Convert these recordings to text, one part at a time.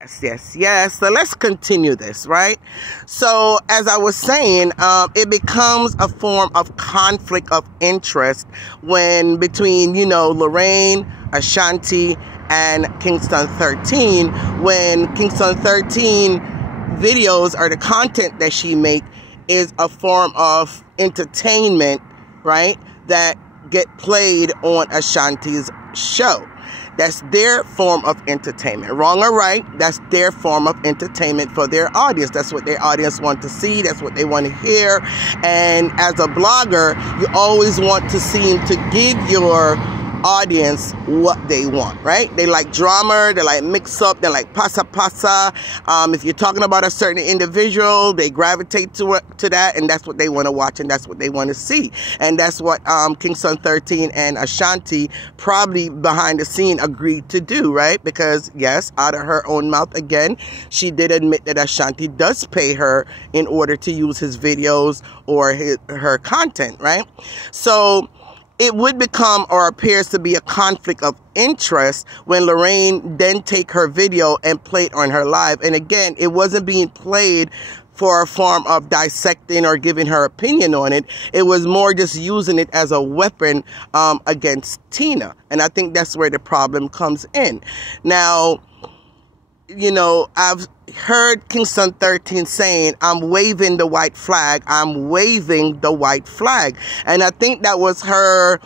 Yes, yes, yes. So let's continue this, right? So as I was saying, it becomes a form of conflict of interest when between, Lorraine, Ashanti, and Kingston 13, when Kingston 13 videos or the content that she make is a form of entertainment, right? That get played on Ashanti's show. That's their form of entertainment. Wrong or right, that's their form of entertainment for their audience. That's what their audience want to see. That's what they want to hear. And as a blogger, you always want to seem to give your audience what they want, right? They like drama, they like mix up, they like pasa pasa. If you're talking about a certain individual, they gravitate to that, and that's what they want to watch, and that's what they want to see. And that's what Kingston 13 and Ashanti probably behind the scene agreed to do, right? Because yes, out of her own mouth again, she did admit that Ashanti does pay her in order to use his videos or her content, right? So it would become or appears to be a conflict of interest when Lorraine then take her video and play it on her live. And again, it wasn't being played for a form of dissecting or giving her opinion on it. It was more just using it as a weapon against Tina. And I think that's where the problem comes in. Now, I've heard Kingston 13 saying, I'm waving the white flag. I'm waving the white flag. And I think that was her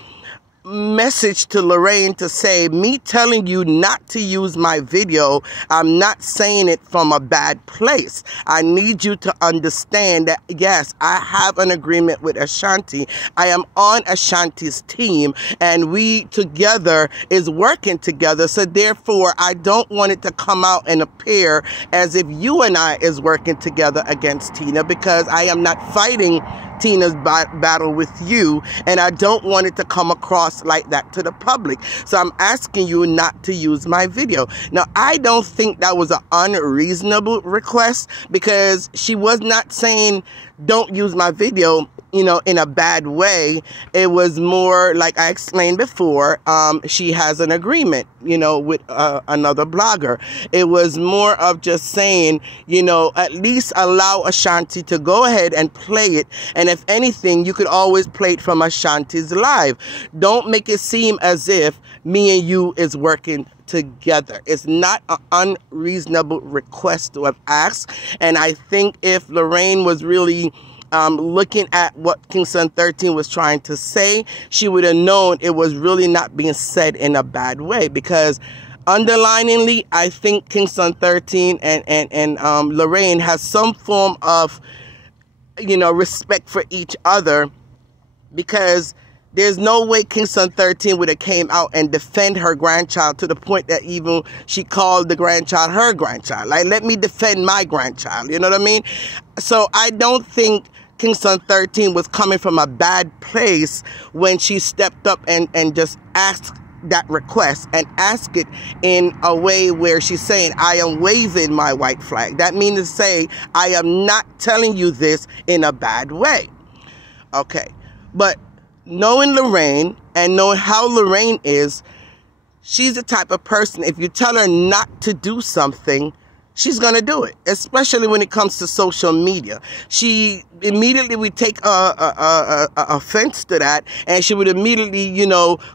message to Lorraine to say, me telling you not to use my video, I'm not saying it from a bad place. I need you to understand that, yes, I have an agreement with Ashanti. I am on Ashanti's team, and we together is working together. So therefore, I don't want it to come out and appear as if you and I is working together against Tina, because I am not fighting Tina's battle with you, and I don't want it to come across like that to the public. So I'm asking you not to use my video. Now, I don't think that was an unreasonable request, because she was not saying don't use my video, in a bad way. It was more like I explained before, she has an agreement, with another blogger. It was more of just saying, at least allow Ashanti to go ahead and play it. And if anything, you could always play it from Ashanti's live. Don't make it seem as if me and you is working together. It's not an unreasonable request to have asked. And I think if Lorraine was really looking at what Kingston 13 was trying to say, she would have known it was really not being said in a bad way, because underliningly, I think Kingston 13 and Lorraine has some form of, respect for each other, because there's no way Kingston 13 would have came out and defend her grandchild to the point that even she called the grandchild her grandchild. Like, let me defend my grandchild. You know what I mean? So I don't think Kingston 13 was coming from a bad place when she stepped up and just asked that request, and ask it in a way where she's saying, I am waving my white flag. That means to say, I am not telling you this in a bad way. Okay. But knowing Lorraine and knowing how Lorraine is, she's the type of person, if you tell her not to do something, she's going to do it, especially when it comes to social media. She immediately would take offense to that, and she would immediately,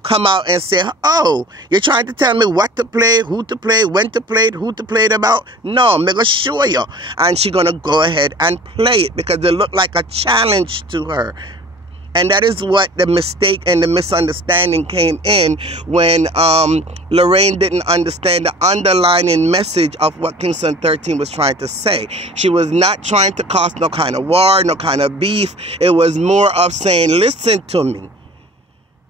come out and say, oh, you're trying to tell me what to play, who to play, when to play it, who to play it about? No, I'm going to show you. And she's going to go ahead and play it because it looked like a challenge to her. And that is what the mistake and the misunderstanding came in when Lorraine didn't understand the underlying message of what Kingston 13 was trying to say. She was not trying to cause no kind of war, no kind of beef. It was more of saying, listen to me.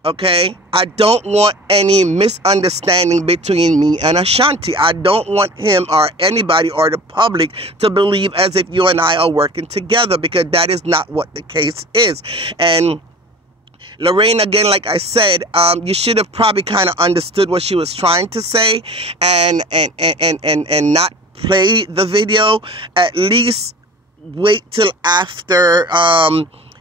Okay, I don't want any misunderstanding between me and Ashanti. I don't want him or anybody or the public to believe as if you and I are working together, because that is not what the case is. And Lorraine, again, like I said, you should have probably kind of understood what she was trying to say and not play the video. At least wait till after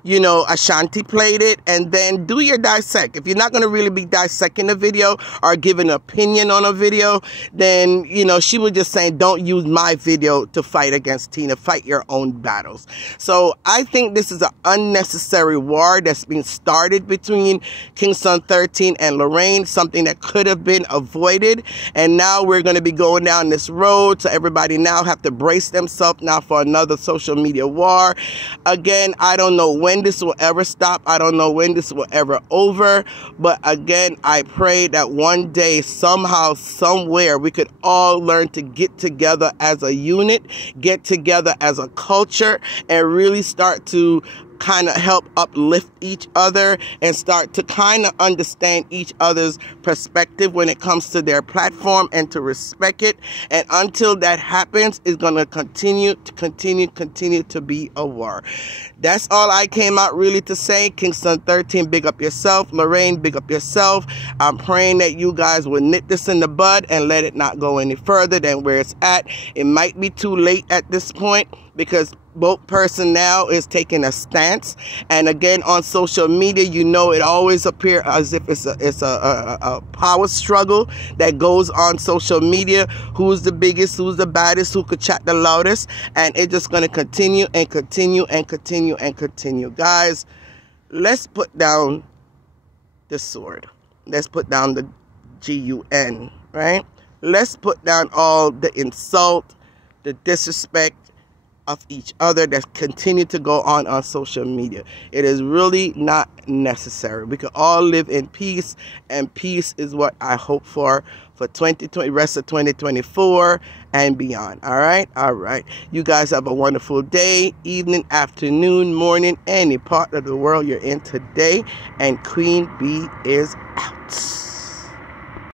Ashanti played it, and then do your dissect. If you're not going to really be dissecting a video or giving an opinion on a video, then, she was just saying, don't use my video to fight against Tina. Fight your own battles. So I think this is an unnecessary war that's been started between Kingston 13 and Lorraine, something that could have been avoided. And now we're going to be going down this road. So everybody now have to brace themselves now for another social media war. Again, I don't know when this will ever stop. I don't know when this will ever over. But again, I pray that one day, somehow, somewhere, we could all learn to get together as a unit, get together as a culture, and really start to kind of help uplift each other and start to kind of understand each other's perspective when it comes to their platform and to respect it. And until that happens, it's going to continue to be a war. That's all I came out really to say. Kingston 13, big up yourself. Lorraine, big up yourself. I'm praying that you guys will nip this in the bud and let it not go any further than where it's at. It might be too late at this point because both person now is taking a stance. And again, on social media, it always appears as if it's a power struggle that goes on social media. Who's the biggest, who's the baddest, who could chat the loudest, and it's just going to continue and continue and continue and continue. Guys, let's put down the sword. Let's put down the GUN, right? Let's put down all the insult, the disrespect of each other that continue to go on social media. It is really not necessary. We can all live in peace, and peace is what I hope for 2020, rest of 2024 and beyond. All right. You guys have a wonderful day, evening, afternoon, morning, any part of the world you're in today. And Queen Bee is out.